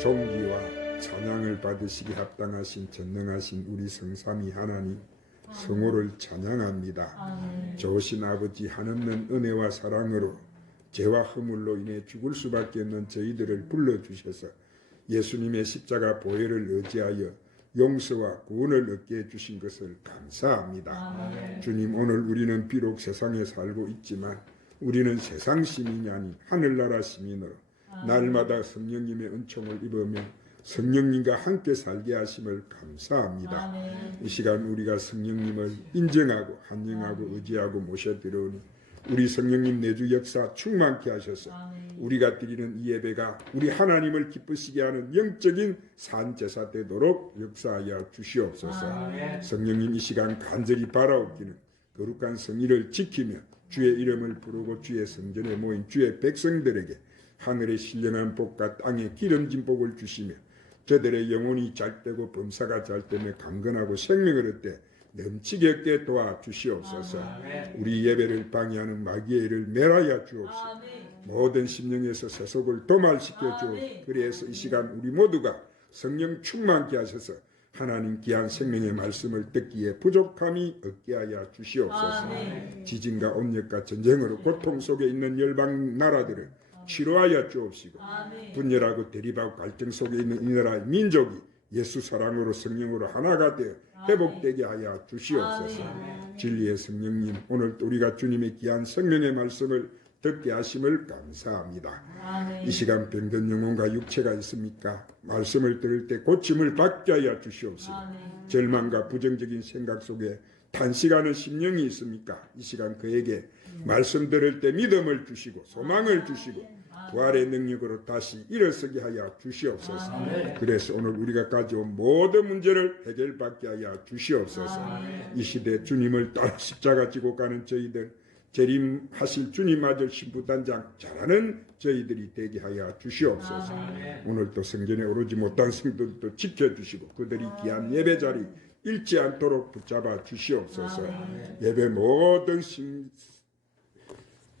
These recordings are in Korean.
존귀와 찬양을 받으시기 합당하신 전능하신 우리 성삼위 하나님 성호를 찬양합니다. 좋으신 아버지, 한없는 은혜와 사랑으로 죄와 허물로 인해 죽을 수밖에 없는 저희들을 불러주셔서 예수님의 십자가 보혈을 의지하여 용서와 구원을 얻게 해주신 것을 감사합니다. 주님, 오늘 우리는 비록 세상에 살고 있지만 우리는 세상 시민이 아닌 하늘나라 시민으로 날마다 성령님의 은총을 입으며 성령님과 함께 살게 하심을 감사합니다. 이 시간 우리가 성령님을 인정하고 환영하고 의지하고 모셔드려오니 우리 성령님 내주 역사 충만케 하셔서 우리가 드리는 이 예배가 우리 하나님을 기쁘시게 하는 영적인 산제사 되도록 역사하여 주시옵소서. 성령님, 이 시간 간절히 바라옵기는 거룩한 성의를 지키며 주의 이름을 부르고 주의 성전에 모인 주의 백성들에게 하늘의 신령한 복과 땅의 기름진 복을 주시며 저들의 영혼이 잘되고 범사가 잘되며 강건하고 생명을 얻되 넘치게 얻게 도와주시옵소서. 우리 예배를 방해하는 마귀의 일을 멸하여 주옵소서. 모든 심령에서 세속을 도말시켜 주옵소서. 그래서 이 시간 우리 모두가 성령 충만케 하셔서 하나님 귀한 생명의 말씀을 듣기에 부족함이 없게 하여 주시옵소서. 지진과 온역과 전쟁으로 고통 속에 있는 열방 나라들을 치료하여 주옵시고 분열하고 대립하고 갈등 속에 있는 이 나라의 민족이 예수 사랑으로 성령으로 하나가 되어 회복되게 하여 주시옵소서. 진리의 성령님, 오늘도 우리가 주님의 귀한 생명의 말씀을 듣게 하심을 감사합니다. 이 시간 병든 영혼과 육체가 있습니까? 말씀을 들을 때 고침을 받게 하여 주시옵시고 절망과 부정적인 생각 속에 탄식하는 심령이 있습니까? 이 시간 그에게 말씀 들을 때 믿음을 주시고 소망을 주시고 부활의 능력으로 다시 일어서게 하여 주시옵소서. 그래서 오늘 우리가 가져온 모든 문제를 해결받게 하여 주시옵소서. 이 시대 주님을 따라 십자가 지고 가는 저희들, 재림하실 주님 맞을 신부단장 잘하는 저희들이 되게 하여 주시옵소서. 오늘도 성전에 오르지 못한 성도들도 지켜주시고 그들이 귀한 예배 자리 잃지 않도록 붙잡아 주시옵소서. 예배 모든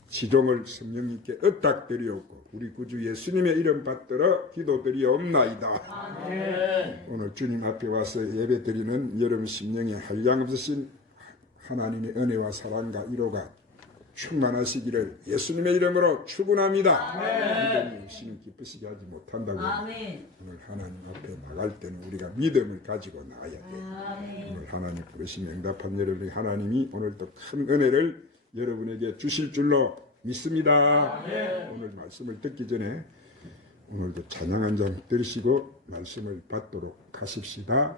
시종을 성령님께 의탁드리옵고 우리 구주 예수님의 이름 받들어 기도드리옵나이다. 오늘 주님 앞에 와서 예배드리는 여러분 심령에 한량없으신 하나님의 은혜와 사랑과 위로가 충만하시기를 예수님의 이름으로 축원합니다. 믿음이 없이는 기쁘시게 하지 못한다고. 오늘 하나님 앞에 나갈 때는 우리가 믿음을 가지고 나가야 돼요. 오늘 하나님 부르시면 응답한 여러분, 하나님이 오늘도 큰 은혜를 여러분에게 주실 줄로 믿습니다. 오늘 말씀을 듣기 전에 오늘도 찬양 한 장 들으시고 말씀을 받도록 하십시다.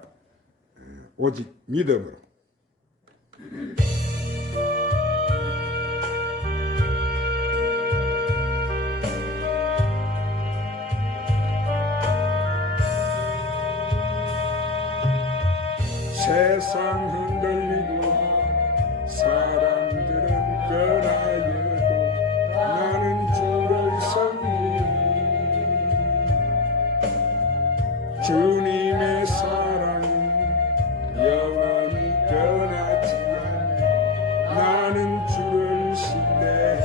오직 믿음으로. 세상 흔들리고 사람들은 떠나여도 나는 주를 섬기리. 주님의 사랑은 영원히 변하지 않네. 나는 주를 신뢰해.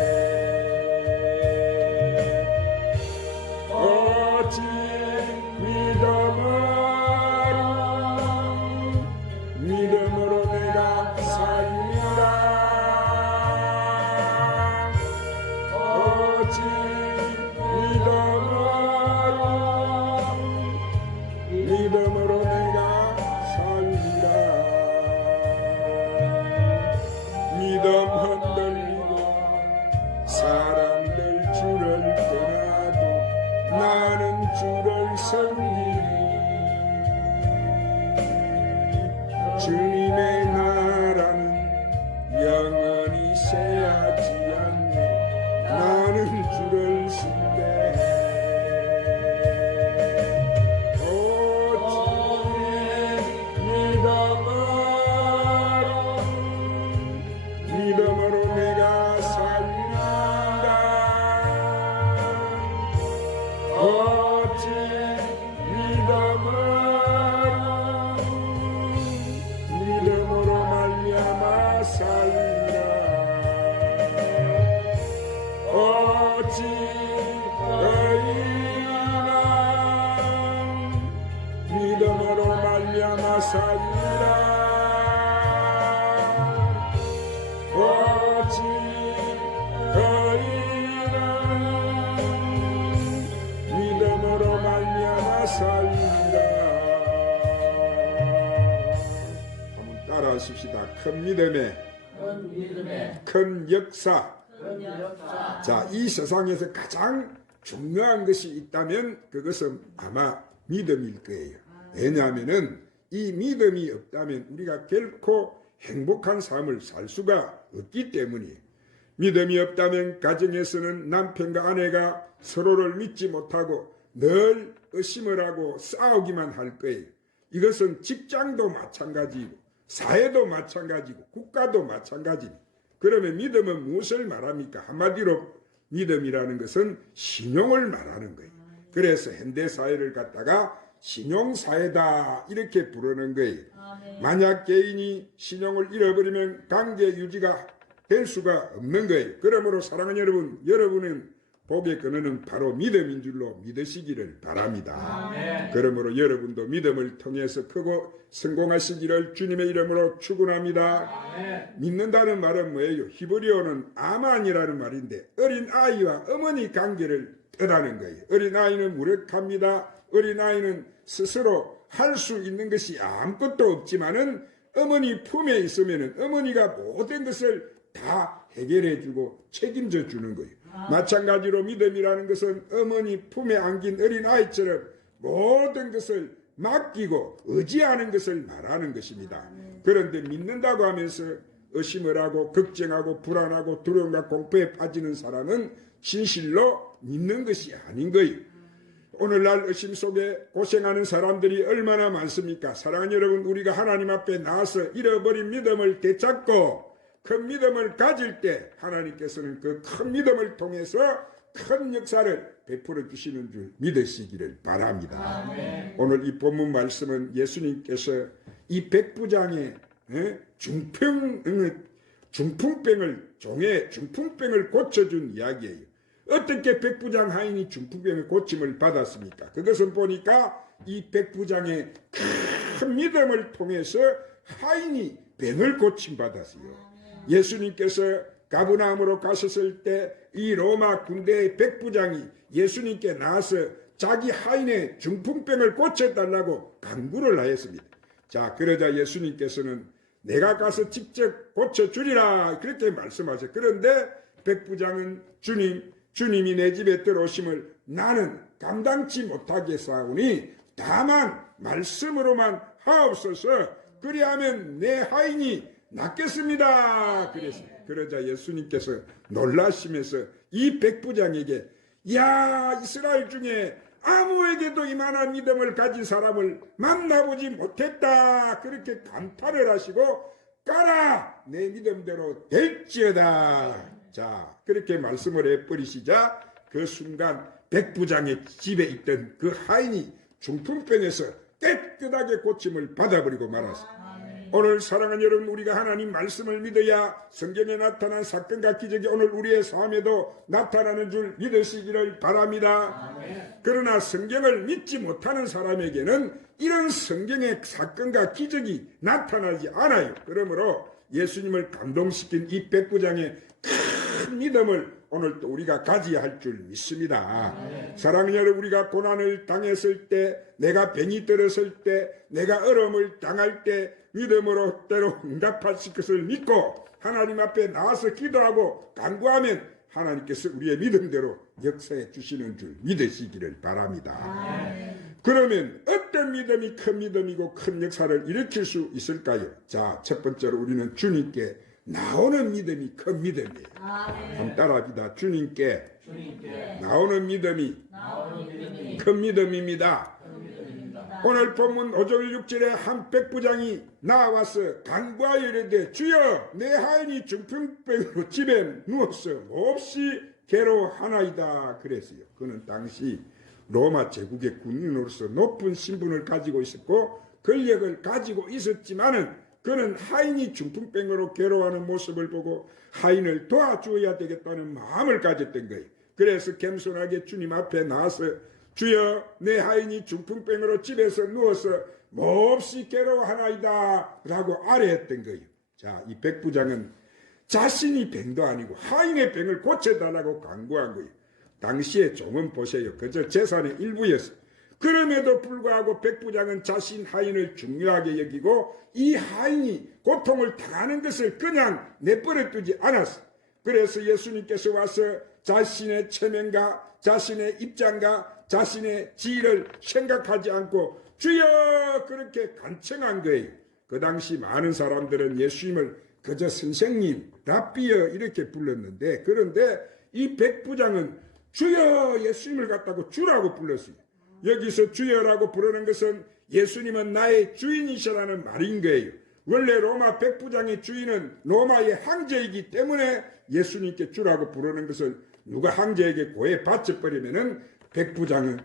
오직 믿음으로 내가 살리라. 오직 믿음으로 내가 살리라. 믿음 흔들리고 사람들 주를 떠나도 나는 주를 섬기리. 주님의 나라는 영원히 새하지 않네. 나는 주를 신뢰해. 오직 믿음으로 내가 살린다. 오직 믿음으로 말미암아 살리라. 오직 큰 믿음의 큰 역사. 자, 이 세상에서 가장 중요한 것이 있다면 그것은 아마 믿음일 거예요. 왜냐하면은 이 믿음이 없다면 우리가 결코 행복한 삶을 살 수가 없기 때문이에요. 믿음이 없다면 가정에서는 남편과 아내가 서로를 믿지 못하고 늘 의심을 하고 싸우기만 할 거예요. 이것은 직장도 마찬가지고 사회도 마찬가지고 국가도 마찬가지입니다. 그러면 믿음은 무엇을 말합니까? 한마디로 믿음이라는 것은 신용을 말하는 거예요. 그래서 현대사회를 갖다가 신용사회다 이렇게 부르는 거예요. 만약 개인이 신용을 잃어버리면 관계 유지가 될 수가 없는 거예요. 그러므로 사랑하는 여러분, 여러분은 복의 근원은 바로 믿음인 줄로 믿으시기를 바랍니다. 그러므로 여러분도 믿음을 통해서 크고 성공하시기를 주님의 이름으로 축원합니다. 믿는다는 말은 뭐예요? 히브리어는 아만이라는 말인데 어린 아이와 어머니 관계를 뜻하는 거예요. 어린 아이는 무력합니다. 어린 아이는 스스로 할 수 있는 것이 아무것도 없지만은 어머니 품에 있으면은 어머니가 모든 것을 다 해결해 주고 책임져 주는 거예요. 마찬가지로 믿음이라는 것은 어머니 품에 안긴 어린 아이처럼 모든 것을 맡기고 의지하는 것을 말하는 것입니다. 그런데 믿는다고 하면서 의심을 하고 걱정하고 불안하고 두려움과 공포에 빠지는 사람은 진실로 믿는 것이 아닌 거예요. 오늘날 의심 속에 고생하는 사람들이 얼마나 많습니까? 사랑하는 여러분, 우리가 하나님 앞에 나와서 잃어버린 믿음을 되찾고 큰 믿음을 가질 때 하나님께서는 그 큰 믿음을 통해서 큰 역사를 베풀어 주시는 줄 믿으시기를 바랍니다. 아멘. 오늘 이 본문 말씀은 예수님께서 이 백부장의 중풍병을 고쳐준 이야기예요. 어떻게 백부장 하인이 중풍병의 고침을 받았습니까? 그것은 보니까 이 백부장의 큰 믿음을 통해서 하인이 병을 고침받았어요. 예수님께서 가브나움으로 가셨을 때 이 로마 군대의 백부장이 예수님께 나와서 자기 하인의 중풍병을 고쳐달라고 간구를 하였습니다. 자, 그러자 예수님께서는 내가 가서 직접 고쳐주리라 그렇게 말씀하셨어요. 그런데 백부장은 주님이 내 집에 들어오심을 나는 감당치 못하겠사오니 다만 말씀으로만 하옵소서. 그리하면 내 하인이 낫겠습니다. 그랬습니다. 그러자 예수님께서 놀라시면서 이 백부장에게 야, 이스라엘 중에 아무에게도 이만한 믿음을 가진 사람을 만나보지 못했다. 그렇게 감탄을 하시고 가라, 내 믿음대로 될지어다. 자, 그렇게 말씀을 해버리시자 그 순간 백부장의 집에 있던 그 하인이 중풍병에서 깨끗하게 고침을 받아버리고 말았습니다. 오늘 사랑하는 여러분, 우리가 하나님 말씀을 믿어야 성경에 나타난 사건과 기적이 오늘 우리의 삶에도 나타나는 줄 믿으시기를 바랍니다. 그러나 성경을 믿지 못하는 사람에게는 이런 성경의 사건과 기적이 나타나지 않아요. 그러므로 예수님을 감동시킨 이 백부장의 큰 믿음을 오늘 또 우리가 가져야 할 줄 믿습니다. 사랑하는 여러분, 우리가 고난을 당했을 때, 내가 병이 들었을 때, 내가 어려움을 당할 때 믿음으로 때로 응답하실 것을 믿고 하나님 앞에 나와서 기도하고 간구하면 하나님께서 우리의 믿음대로 역사해 주시는 줄 믿으시기를 바랍니다. 그러면 어떤 믿음이 큰 믿음이고 큰 역사를 일으킬 수 있을까요? 자, 첫 번째로 우리는 주님께 나오는 믿음이 큰 믿음이에요. 한번 따라합니다. 주님께 나오는 믿음이 큰 믿음입니다. 오늘 본문 5절 6절에 한 백부장이 나와서 간구하여 이르되 주여, 내 하인이 중풍병으로 집에 누워서 몹시 괴로워하나이다 그랬어요. 그는 당시 로마 제국의 군인으로서 높은 신분을 가지고 있었고 권력을 가지고 있었지만은 그는 하인이 중풍병으로 괴로워하는 모습을 보고 하인을 도와주어야 되겠다는 마음을 가졌던 거예요. 그래서 겸손하게 주님 앞에 나와서 주여, 내 하인이 중풍병으로 집에서 누워서 몹시 괴로워하나이다 라고 아뢰했던 거예요. 자, 이 백부장은 자신이 병도 아니고 하인의 병을 고쳐달라고 간구한 거예요. 당시의 종은 보세요. 그저 재산의 일부였어요. 그럼에도 불구하고 백부장은 자신 하인을 중요하게 여기고 이 하인이 고통을 당하는 것을 그냥 내버려 두지 않았어. 그래서 예수님께서 와서 자신의 체면과 자신의 입장과 자신의 지위를 생각하지 않고 주여 그렇게 간청한 거예요. 그 당시 많은 사람들은 예수님을 그저 선생님, 랍비여 이렇게 불렀는데, 그런데 이 백부장은 주여 예수님을 갖다고 주라고 불렀어요. 여기서 주여라고 부르는 것은 예수님은 나의 주인이시라는 말인 거예요. 원래 로마 백부장의 주인은 로마의 황제이기 때문에 예수님께 주라고 부르는 것을 누가 황제에게 고해 바쳐버리면은 백부장은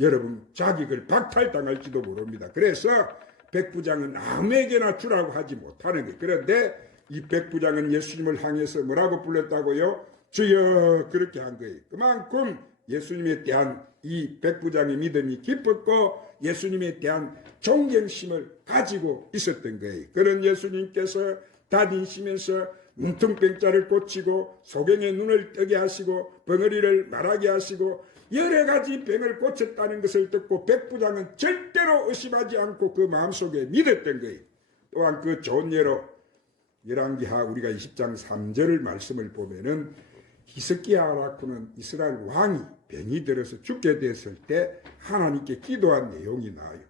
여러분 자격을 박탈당할지도 모릅니다. 그래서 백부장은 아무에게나 주라고 하지 못하는 거예요. 그런데 이 백부장은 예수님을 향해서 뭐라고 불렀다고요? 주여 그렇게 한 거예요. 그만큼 예수님에 대한 이 백부장의 믿음이 깊었고 예수님에 대한 존경심을 가지고 있었던 거예요. 그런 예수님께서 다니시면서 문둥병자를 고치고 소경의 눈을 뜨게 하시고 벙어리를 말하게 하시고 여러 가지 병을 고쳤다는 것을 듣고 백부장은 절대로 의심하지 않고 그 마음속에 믿었던 거예요. 또한 그 좋은 예로 열왕기하 우리가 20장 3절을 말씀을 보면은 히스기야라고는 이스라엘 왕이 병이 들어서 죽게 됐을 때 하나님께 기도한 내용이 나와요.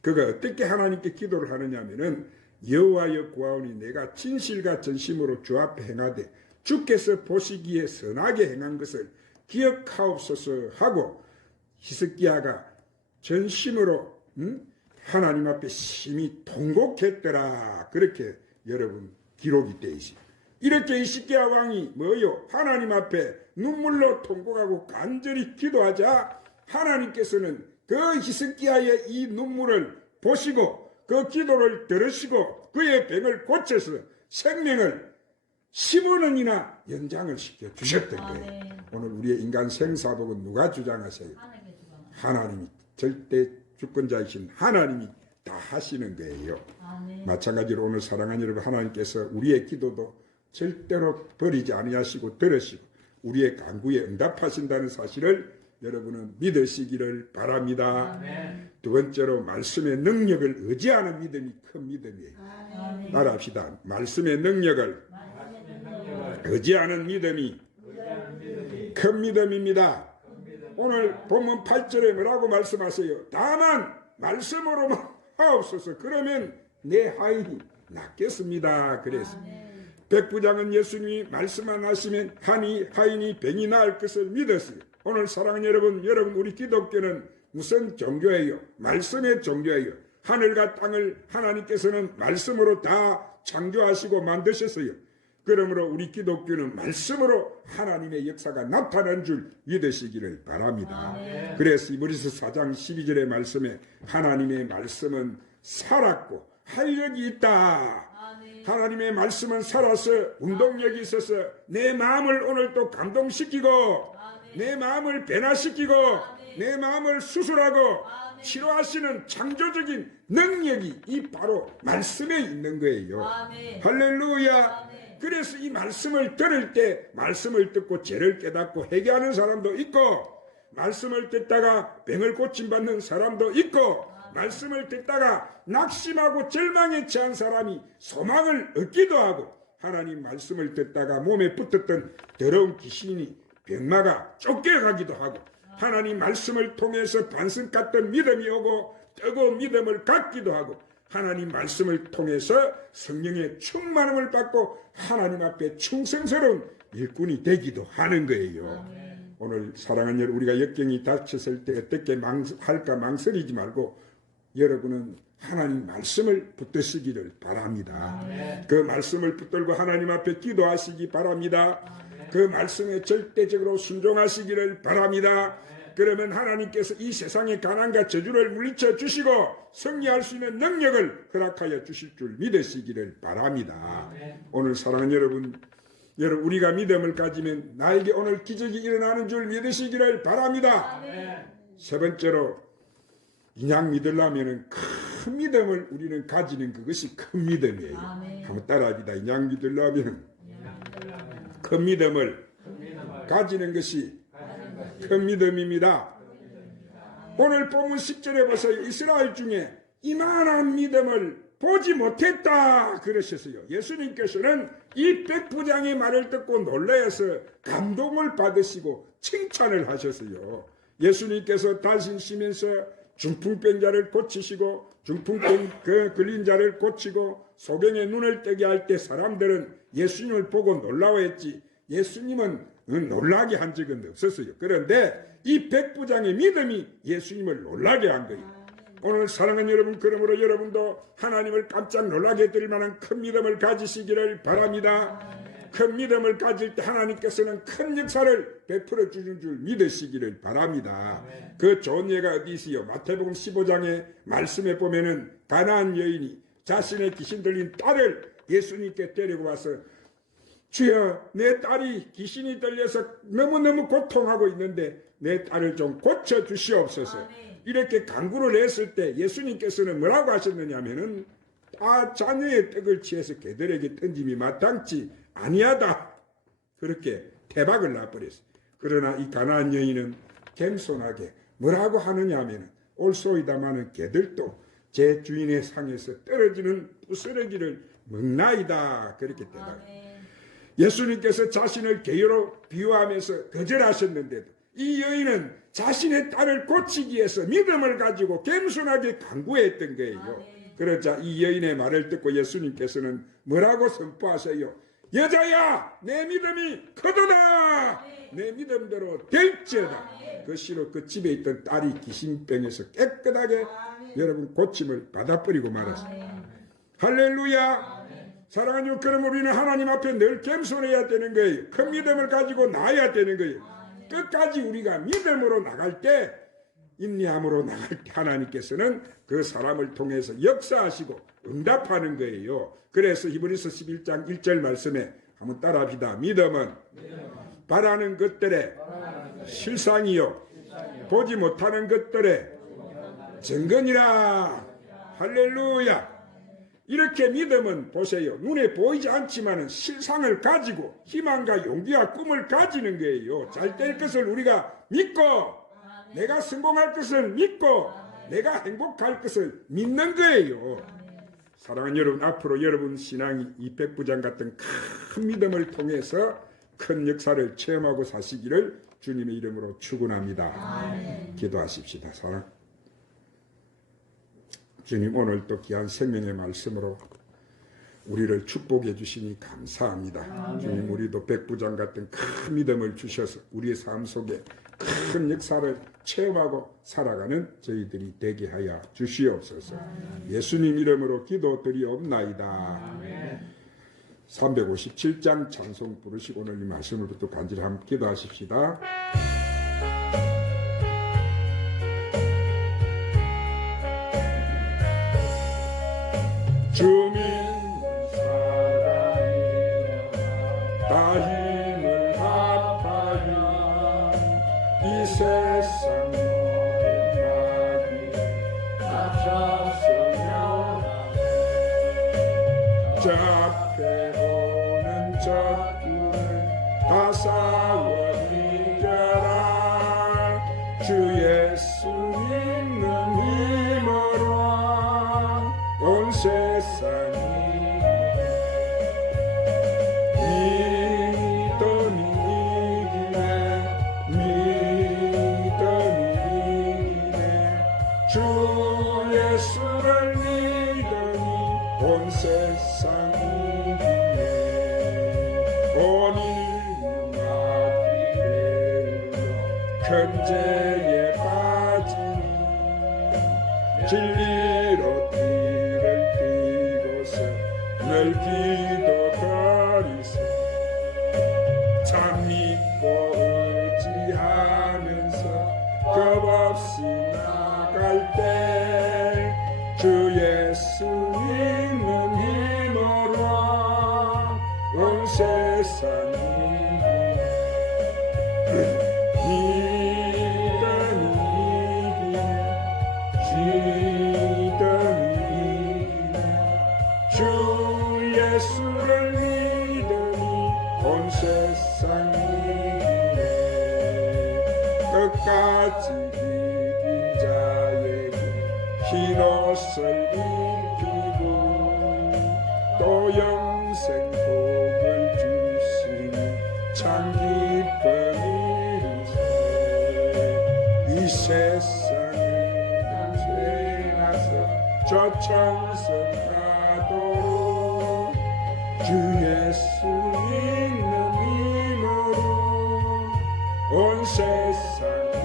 그가 어떻게 하나님께 기도를 하느냐면은 여호와여 구하오니 내가 진실과 전심으로 주 앞에 행하되 주께서 보시기에 선하게 행한 것을 기억하옵소서 하고 히스기야가 전심으로 하나님 앞에 심히 통곡했더라. 그렇게 여러분 기록이 되어 있습니다. 이렇게 히스기야 왕이 뭐요? 하나님 앞에 눈물로 통곡하고 간절히 기도하자 하나님께서는 그 히스기야의 이 눈물을 보시고 그 기도를 들으시고 그의 병을 고쳐서 생명을 15년이나 연장을 시켜주셨던 거예요. 오늘 우리의 인간 생사복은 누가 주장하세요? 하나님이 절대 주권자이신 하나님이 다 하시는 거예요. 마찬가지로 오늘 사랑하는 여러분, 하나님께서 우리의 기도도 절대로 버리지 아니하시고 들으시고 우리의 간구에 응답하신다는 사실을 여러분은 믿으시기를 바랍니다. 두 번째로 말씀의 능력을 의지하는 믿음이 큰 믿음이에요. 따라합시다. 말씀의 능력을 의지하는 믿음이 큰 믿음입니다. 오늘 본문 8절에 뭐라고 말씀하세요? 다만 말씀으로만 하옵소서. 그러면 내 하인이 낫겠습니다. 그래서 백부장은 예수님이 말씀만 하시면 하인이 병이 나을 것을 믿었어요. 오늘 사랑하는 여러분 우리 기독교는 무슨 종교예요? 말씀의 종교예요. 하늘과 땅을 하나님께서는 말씀으로 다 창조하시고 만드셨어요. 그러므로 우리 기독교는 말씀으로 하나님의 역사가 나타난 줄 믿으시기를 바랍니다. 그래서 이브리서 4장 12절의 말씀에 하나님의 말씀은 살았고 활력이 있다. 하나님의 말씀은 살아서 운동력이 있어서 내 마음을 오늘 또 감동시키고 내 마음을 변화시키고 내 마음을 수술하고 치료하시는 창조적인 능력이 이 바로 말씀에 있는 거예요. 할렐루야. 그래서 이 말씀을 들을 때 말씀을 듣고 죄를 깨닫고 회개하는 사람도 있고 말씀을 듣다가 병을 고침받는 사람도 있고 말씀을 듣다가 낙심하고 절망에 처한 사람이 소망을 얻기도 하고 하나님 말씀을 듣다가 몸에 붙었던 더러운 귀신이 병마가 쫓겨가기도 하고 하나님 말씀을 통해서 반석 같던 믿음이 오고 뜨거운 믿음을 갖기도 하고 하나님 말씀을 통해서 성령의 충만함을 받고 하나님 앞에 충성스러운 일꾼이 되기도 하는 거예요. 오늘 사랑하는 여러분, 우리가 역경이 닥쳤을 때 어떻게 할까 망설이지 말고 여러분은 하나님 말씀을 붙드시기를 바랍니다. 그 말씀을 붙들고 하나님 앞에 기도하시기 바랍니다. 그 말씀에 절대적으로 순종하시기를 바랍니다. 그러면 하나님께서 이 세상의 가난과 저주를 물리쳐 주시고 승리할 수 있는 능력을 허락하여 주실 줄 믿으시기를 바랍니다. 오늘 사랑하는 여러분 우리가 믿음을 가지면 나에게 오늘 기적이 일어나는 줄 믿으시기를 바랍니다. 세 번째로 인양 믿으려면 큰 믿음을 우리는 가지는 그것이 큰 믿음이에요. 한번 따라합니다. 인양 믿으려면 큰 믿음을 가지는 것이 큰 믿음입니다. 오늘 본문 10절에 보세요. 이스라엘 중에 이만한 믿음을 보지 못했다 그러셨어요. 예수님께서는 이 백부장의 말을 듣고 놀라서 감동을 받으시고 칭찬을 하셨어요. 예수님께서 다신 쉬면서 중풍병자를 고치시고 중풍병 걸린 자를 고치고 소경의 눈을 뜨게 할 때 사람들은 예수님을 보고 놀라워했지 예수님은 놀라게 한 적은 없었어요. 그런데 이 백부장의 믿음이 예수님을 놀라게 한 거예요. 오늘 사랑하는 여러분, 그러므로 여러분도 하나님을 깜짝 놀라게 해드릴 만한 큰 믿음을 가지시기를 바랍니다. 큰 믿음을 가질 때 하나님께서는 큰 역사를 베풀어 주는 줄 믿으시기를 바랍니다. 그 좋은 예가 어디 있어요? 마태복음 15장의 말씀에 보면은 가나안 여인이 자신의 귀신 들린 딸을 예수님께 데리고 와서 주여, 내 딸이 귀신이 들려서 너무너무 고통하고 있는데 내 딸을 좀 고쳐 주시옵소서. 이렇게 간구를 했을 때 예수님께서는 뭐라고 하셨느냐 하면은 자녀의 떡을 취해서 개들에게 던짐이 마땅치 아니하다. 그렇게 대박을 놔버렸어요. 그러나 이 가나안 여인은 겸손하게 뭐라고 하느냐 하면은 올소이다마는 개들도 제 주인의 상에서 떨어지는 부스러기를 먹나이다. 그렇게 대답해요. 예수님께서 자신을 개로 비유하면서 거절하셨는데도 이 여인은 자신의 딸을 고치기 위해서 믿음을 가지고 겸손하게 간구했던 거예요. 그러자 이 여인의 말을 듣고 예수님께서는 뭐라고 선포하세요? 여자야, 내 믿음이 크도다. 내 믿음대로 될지어다. 그 시로 그 집에 있던 딸이 귀신병에서 깨끗하게 여러분 고침을 받아버리고 말았어요. 할렐루야. 사랑하는 그럼 우리는 하나님 앞에 늘 겸손해야 되는 거예요. 큰 믿음을 가지고 나아야 되는 거예요. 끝까지 우리가 믿음으로 나갈 때, 인내함으로 나갈 때 하나님께서는 그 사람을 통해서 역사하시고 응답하는 거예요. 그래서 히브리서 11장 1절 말씀에 한번 따라합시다. 믿음은 바라는 것들의 실상이요 보지 못하는 것들의 증거니라. 할렐루야. 이렇게 믿음은 보세요. 눈에 보이지 않지만 실상을 가지고 희망과 용기와 꿈을 가지는 거예요. 잘 될 것을 우리가 믿고 내가 성공할 것을 믿고 내가 행복할 것을 믿는 거예요. 사랑하는 여러분, 앞으로 여러분 신앙이 이 백부장 같은 큰 믿음을 통해서 큰 역사를 체험하고 사시기를 주님의 이름으로 축원합니다. 기도하십시다. 사랑 주님, 오늘 또 귀한 생명의 말씀으로 우리를 축복해 주시니 감사합니다. 주님, 우리도 백부장 같은 큰 믿음을 주셔서 우리의 삶 속에 큰 역사를 체험하고 살아가는 저희들이 되게 하여 주시옵소서. 예수님 이름으로 기도드리옵나이다. 357장 찬송 부르시고 오늘 이 말씀을 또 간절히 함께 기도하십시다. 주님 사랑이여 다 힘을 합하여 이 세상 모든 마귀 다 잡서려라. 저 앞에 오는 적군을 다 싸워 이겨라. 주 예수 믿는 힘으로 온 세상이 믿음이 이기네. 주 예수를 믿으니 온 세상이 이기네. 온 인류가 기대어 큰 죄에 빠지니 진리로 늘 기도거리세. 참 믿고 의지하면서 겁없이 나갈 때 주 예수 믿는 힘으로 온 세상이 예수를 믿으니 온 세상이 끝까지 이긴 자 참 기쁨일세. 이 세상을 생하서 저 천성 가도록 주 예수 믿는 힘으로 온 세상이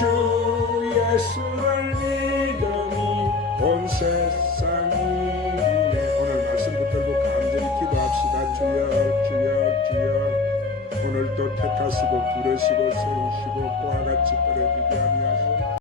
주 예수를 믿음이 온 세상이 오늘 말씀 붙들고 간절히 기도합시다. 주여 주여 주여 오늘도 택하시고 부르시고 세우시고 그와 같이 버려두지 아니하시고